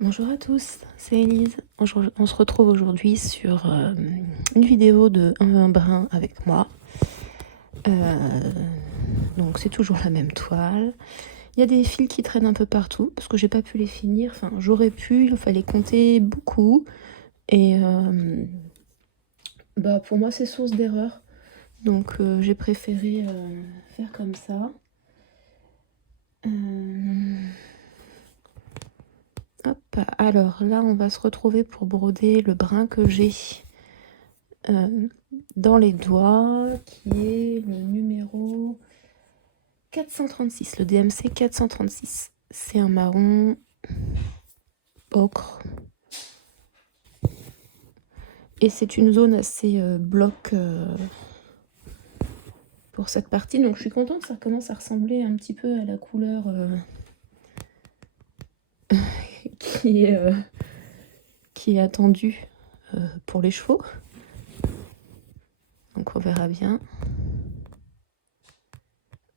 Bonjour à tous, c'est Elise. On se retrouve aujourd'hui sur une vidéo de un brin avec moi. Donc c'est toujours la même toile. Il y a des fils qui traînent un peu partout parce que j'ai pas pu les finir. Enfin, j'aurais pu, il fallait compter beaucoup. Et pour moi, c'est source d'erreur. Donc j'ai préféré faire comme ça. Hop, alors là, on va se retrouver pour broder le brin que j'ai dans les doigts, qui est le numéro 436, le DMC 436. C'est un marron ocre. Et c'est une zone assez bloc pour cette partie. Donc je suis contente, ça commence à ressembler un petit peu à la couleur qui est attendue pour les chevaux. Donc on verra bien.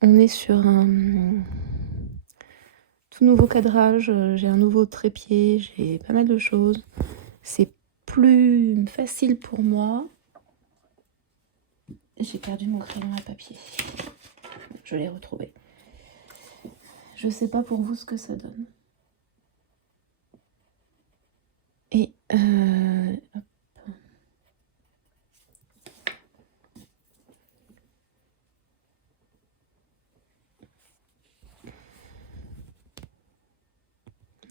On est sur un tout nouveau cadrage, j'ai un nouveau trépied, j'ai pas mal de choses. C'est plus facile pour moi. J'ai perdu mon crayon à papier. Je l'ai retrouvé. Je sais pas pour vous ce que ça donne. Et hop.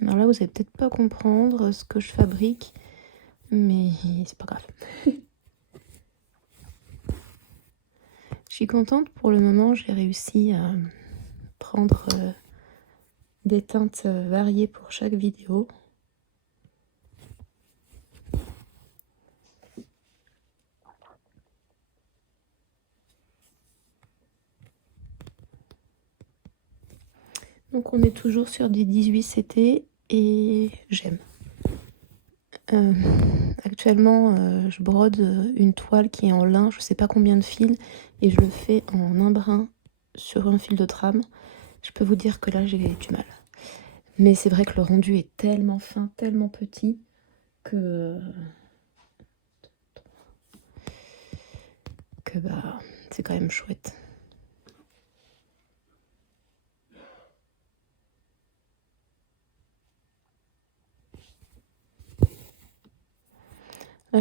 Alors là, vous allez peut-être pas comprendre ce que je fabrique, mais c'est pas grave. Je suis contente pour le moment, j'ai réussi à prendre des teintes variées pour chaque vidéo. Donc on est toujours sur des 18 CT et j'aime. Actuellement, je brode une toile qui est en lin, je sais pas combien de fils, et je le fais en un brin sur un fil de trame. Je peux vous dire que là, j'ai du mal. Mais c'est vrai que le rendu est tellement fin, tellement petit, que c'est quand même chouette. Là,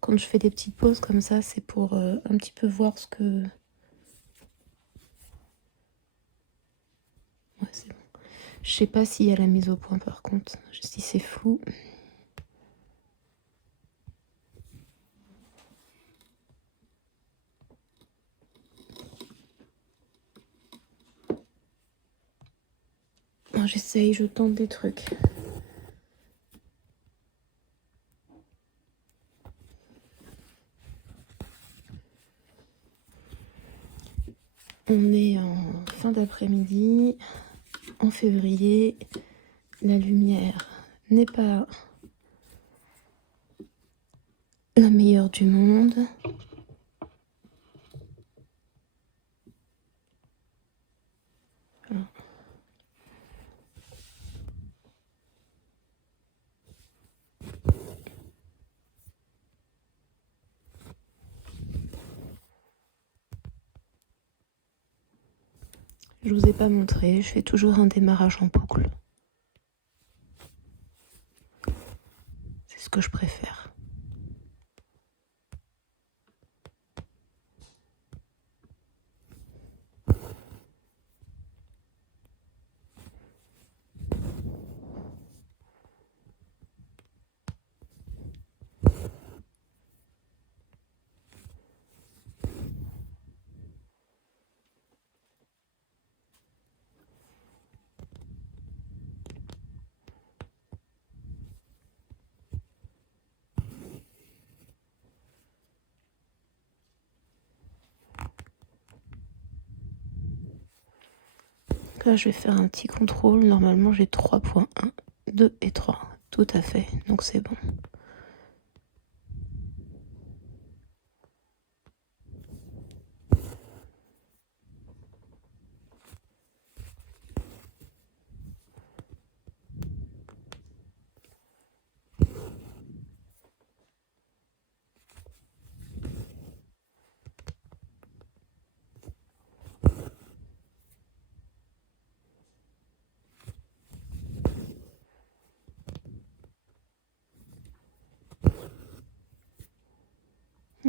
quand je fais des petites pauses comme ça, c'est pour un petit peu voir ce que... Ouais, c'est bon. Je sais pas s'il y a la mise au point par contre, si c'est flou. J'essaye, je tente des trucs. On est en fin d'après-midi, en février. La lumière n'est pas la meilleure du monde. Voilà. Je vous ai pas montré, je fais toujours un démarrage en boucle. C'est ce que je préfère. Là, je vais faire un petit contrôle. Normalement, j'ai 3.1, 2 et 3. Tout à fait, donc c'est bon.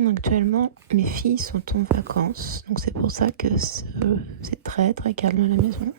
Actuellement, mes filles sont en vacances, donc c'est pour ça que c'est très très calme à la maison.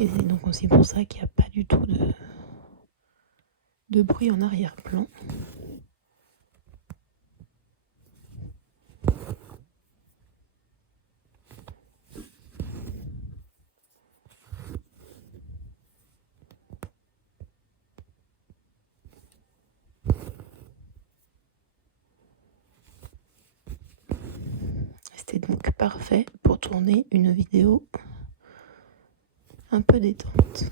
Et c'est donc aussi pour ça qu'il n'y a pas du tout de bruit en arrière-plan. C'était donc parfait pour tourner une vidéo un peu détente.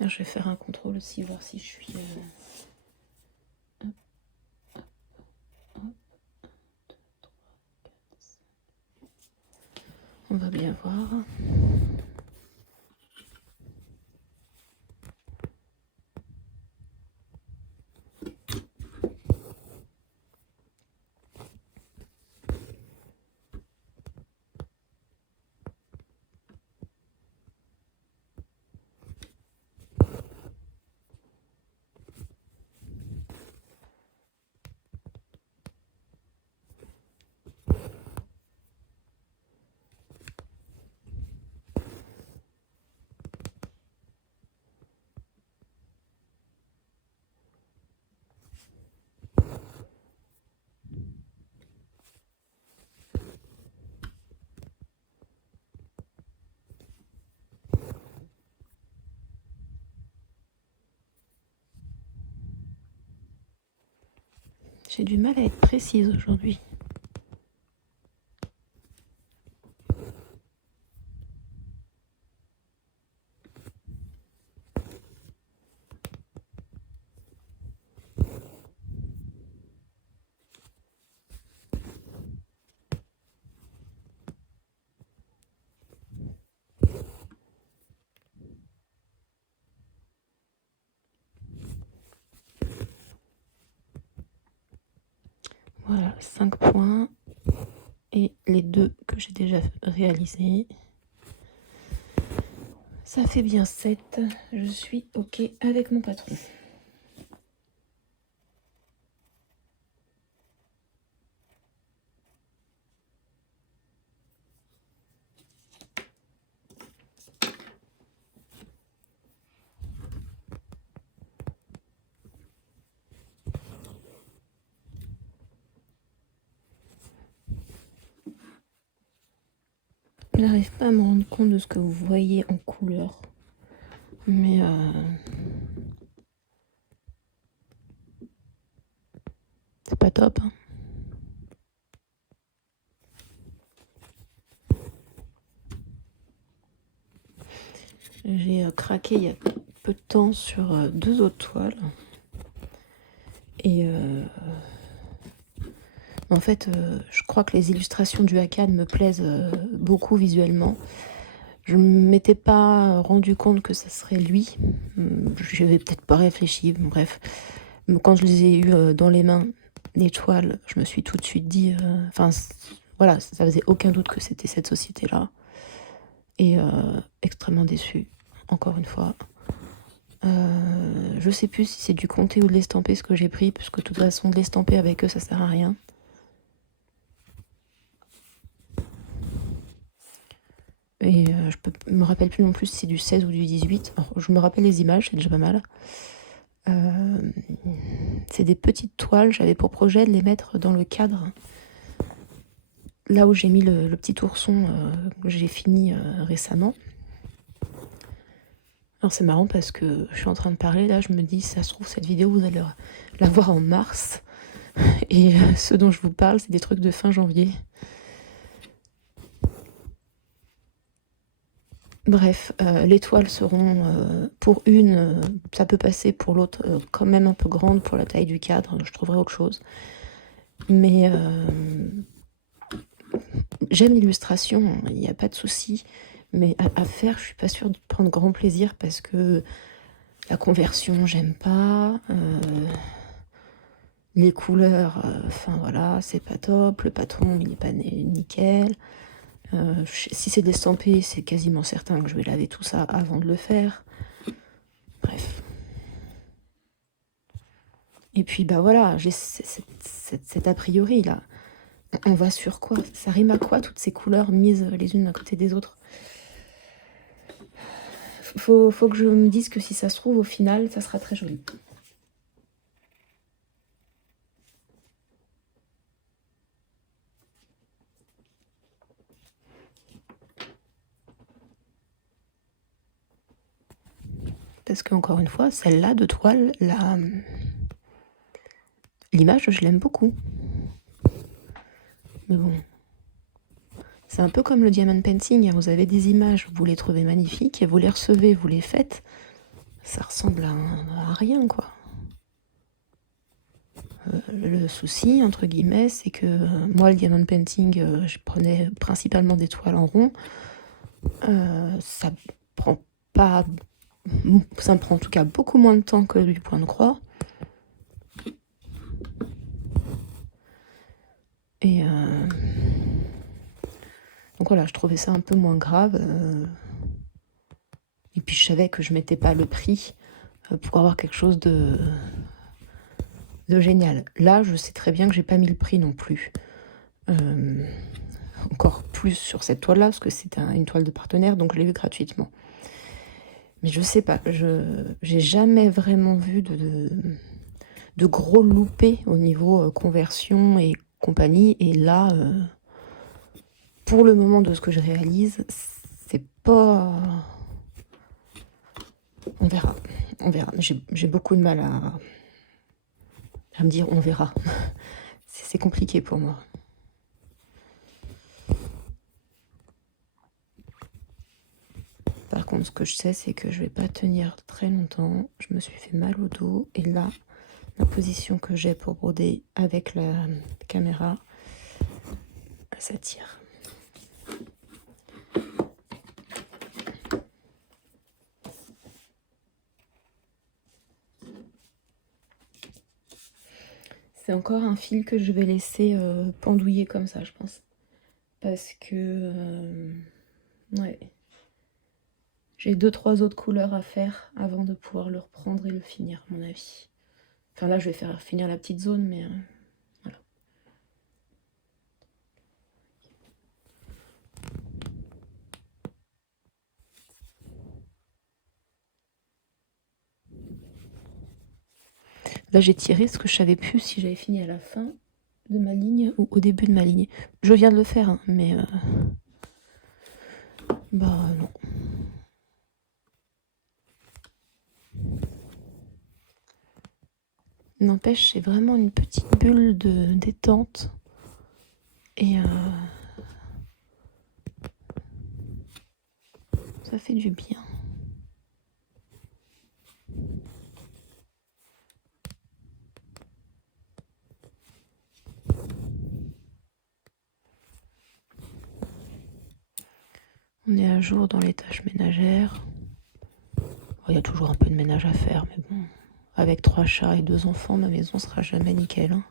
Je vais faire un contrôle aussi, voir si je suis... On va bien voir. J'ai du mal à être précise aujourd'hui. Voilà, 5 points. Et les 2 que j'ai déjà réalisés. Ça fait bien 7. Je suis OK avec mon patron. Je n'arrive pas à me rendre compte de ce que vous voyez en couleur. Mais c'est pas top. Hein. J'ai craqué il y a peu de temps sur 2 autres toiles. Et en fait, je crois que les illustrations du Hakan me plaisent beaucoup visuellement. Je ne m'étais pas rendu compte que ça serait lui. Je n'avais peut-être pas réfléchi, bref. Quand je les ai eues dans les mains, les toiles, je me suis tout de suite dit... voilà, ça faisait aucun doute que c'était cette société-là. Et extrêmement déçue, encore une fois. Je sais plus si c'est du comté ou de l'estampé ce que j'ai pris, puisque de toute façon, de l'estamper avec eux, ça sert à rien. Et je me rappelle plus non plus si c'est du 16 ou du 18. Alors, je me rappelle les images, c'est déjà pas mal. C'est des petites toiles, j'avais pour projet de les mettre dans le cadre. Là où j'ai mis le petit ourson que j'ai fini récemment. Alors c'est marrant parce que je suis en train de parler, là je me dis, ça se trouve cette vidéo vous allez la voir en mars, et ce dont je vous parle c'est des trucs de fin janvier. Bref, les toiles seront, pour une, ça peut passer, pour l'autre, quand même un peu grande pour la taille du cadre, je trouverai autre chose. Mais j'aime l'illustration, il n'y a pas de souci, mais à faire, je suis pas sûre de prendre grand plaisir parce que la conversion, j'aime pas. Les couleurs, enfin voilà, c'est pas top. Le patron, il est pas nickel. Si c'est de l'estampé, c'est quasiment certain que je vais laver tout ça avant de le faire. Bref. Et puis bah voilà, j'ai cet a priori là. On va sur quoi? Ça rime à quoi toutes ces couleurs mises les unes à côté des autres? Faut que je me dise que si ça se trouve au final, ça sera très joli. Parce qu'encore une fois, celle-là de toile, l'image, je l'aime beaucoup. Mais bon, c'est un peu comme le diamond painting, vous avez des images, vous les trouvez magnifiques, et vous les recevez, vous les faites, ça ressemble à rien, quoi. Le souci, entre guillemets, c'est que moi, le diamond painting, je prenais principalement des toiles en rond. Ça prend pas... Ça me prend en tout cas beaucoup moins de temps que du point de croix. Et donc voilà, je trouvais ça un peu moins grave. Et puis je savais que je mettais pas le prix pour avoir quelque chose de génial. Là, je sais très bien que j'ai pas mis le prix non plus. Encore plus sur cette toile-là, parce que c'est une toile de partenaire, donc je l'ai vue gratuitement. Mais je sais pas, j'ai jamais vraiment vu de gros loupés au niveau conversion et compagnie. Et là, pour le moment de ce que je réalise, c'est pas... On verra, on verra. J'ai beaucoup de mal à me dire on verra. C'est compliqué pour moi. Par contre, ce que je sais, c'est que je vais pas tenir très longtemps. Je me suis fait mal au dos. Et là, la position que j'ai pour broder avec la caméra, ça tire. C'est encore un fil que je vais laisser pendouiller comme ça, je pense. Parce que... ouais. J'ai 2-3 autres couleurs à faire avant de pouvoir le reprendre et le finir, à mon avis. Enfin là, je vais faire finir la petite zone, mais voilà. Là, j'ai tiré ce que je savais plus si j'avais fini à la fin de ma ligne ou au début de ma ligne. Je viens de le faire, hein, mais... bah non. N'empêche, c'est vraiment une petite bulle de détente. Et ça fait du bien. On est à jour dans les tâches ménagères. Il y a toujours un peu de ménage à faire, mais bon. Avec 3 chats et 2 enfants, ma maison sera jamais nickel, hein.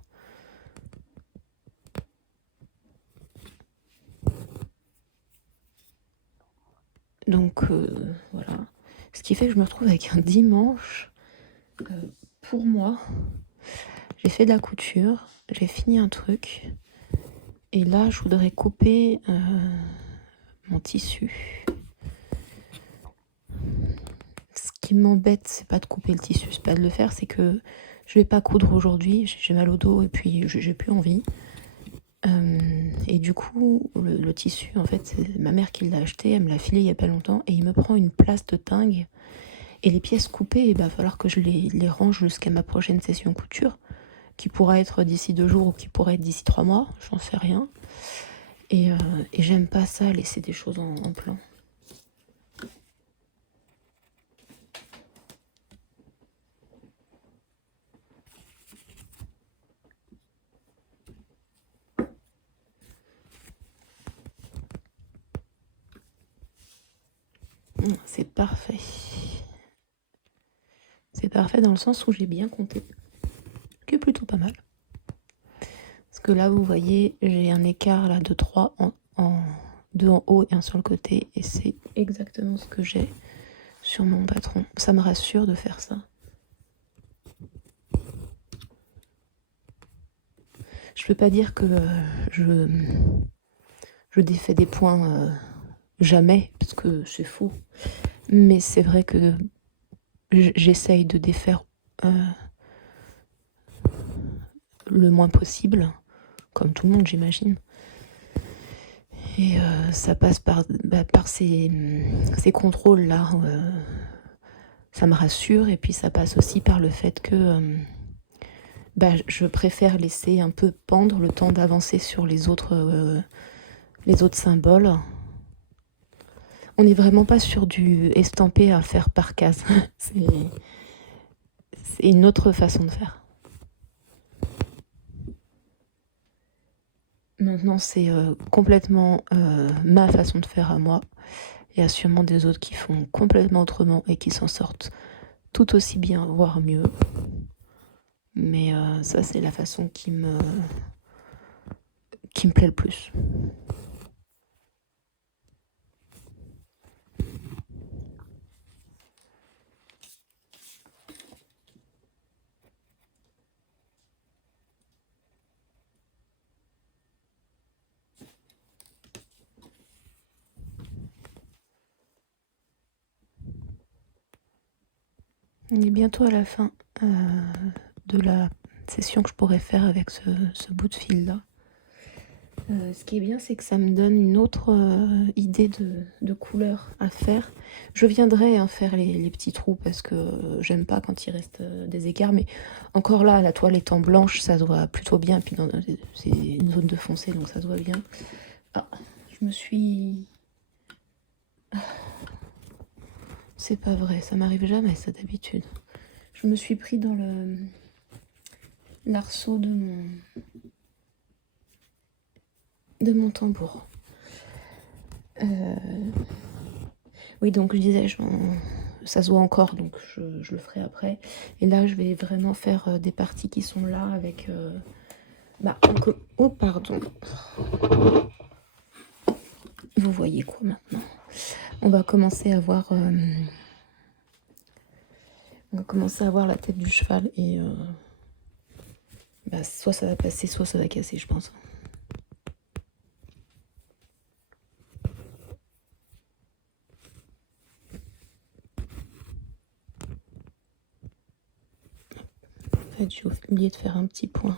Donc voilà. Ce qui fait que je me retrouve avec un dimanche pour moi. J'ai fait de la couture, j'ai fini un truc. Et là, je voudrais couper mon tissu. Ce qui m'embête, c'est pas de couper le tissu, c'est pas de le faire, c'est que je vais pas coudre aujourd'hui. J'ai mal au dos et puis j'ai plus envie. Et du coup, le tissu, en fait, c'est ma mère qui l'a acheté, elle me l'a filé il y a pas longtemps, et il me prend une place de dingue. Et les pièces coupées, il va falloir que je les range jusqu'à ma prochaine session couture, qui pourra être d'ici 2 jours ou qui pourrait être d'ici 3 mois, j'en sais rien. Et j'aime pas ça, laisser des choses en plan. C'est parfait. C'est parfait dans le sens où j'ai bien compté. Ce qui est plutôt pas mal. Parce que là, vous voyez, j'ai un écart là de 3 2 en haut et un sur le côté. Et c'est exactement ce que j'ai sur mon patron. Ça me rassure de faire ça. Je peux pas dire que je défais des points jamais, parce que c'est faux. Mais c'est vrai que j'essaye de défaire le moins possible, comme tout le monde j'imagine. Et ça passe par ces contrôles-là. Ça me rassure, et puis ça passe aussi par le fait que je préfère laisser un peu pendre le temps d'avancer sur les autres symboles. On n'est vraiment pas sur du estampé à faire par case. C'est une autre façon de faire. Maintenant, c'est complètement ma façon de faire à moi. Il y a sûrement des autres qui font complètement autrement et qui s'en sortent tout aussi bien, voire mieux. Mais ça, c'est la façon qui me plaît le plus. On est bientôt à la fin de la session que je pourrais faire avec ce bout de fil là. Ce qui est bien, c'est que ça me donne une autre idée de couleur à faire. Je viendrai faire les petits trous parce que j'aime pas quand il reste des écarts, mais encore là, la toile étant blanche, ça se voit plutôt bien. Puis c'est une zone de foncé, donc ça se voit bien. Ah, je me suis... C'est pas vrai, ça m'arrive jamais ça d'habitude. Je me suis pris dans l'arceau de mon tambour. Oui, donc je disais, ça se voit encore, donc je le ferai après. Et là, je vais vraiment faire des parties qui sont là avec... Oh, pardon. Vous voyez quoi maintenant? On va commencer à voir... on va commencer à voir la tête du cheval et... soit ça va passer, soit ça va casser, je pense. En fait, j'ai oublié de faire un petit point.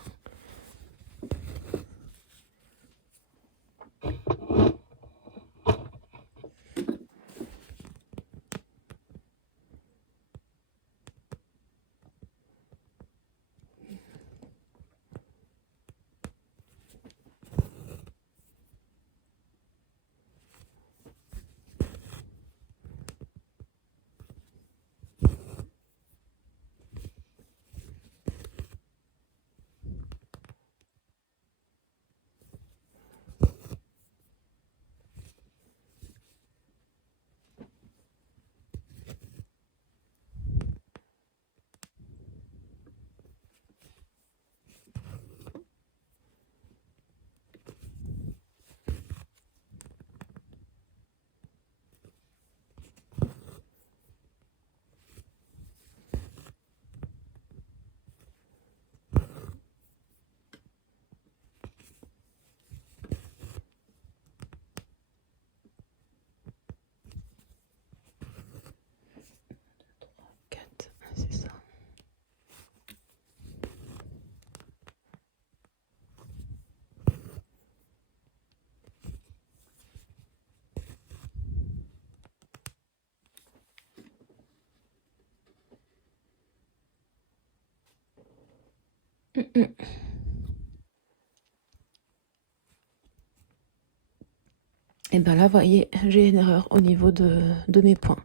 Et ben là, voyez, j'ai une erreur au niveau de mes points.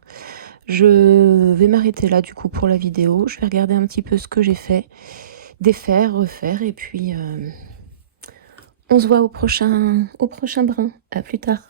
Je vais m'arrêter là du coup pour la vidéo. Je vais regarder un petit peu ce que j'ai fait, défaire, refaire, et puis on se voit au prochain brin. À plus tard.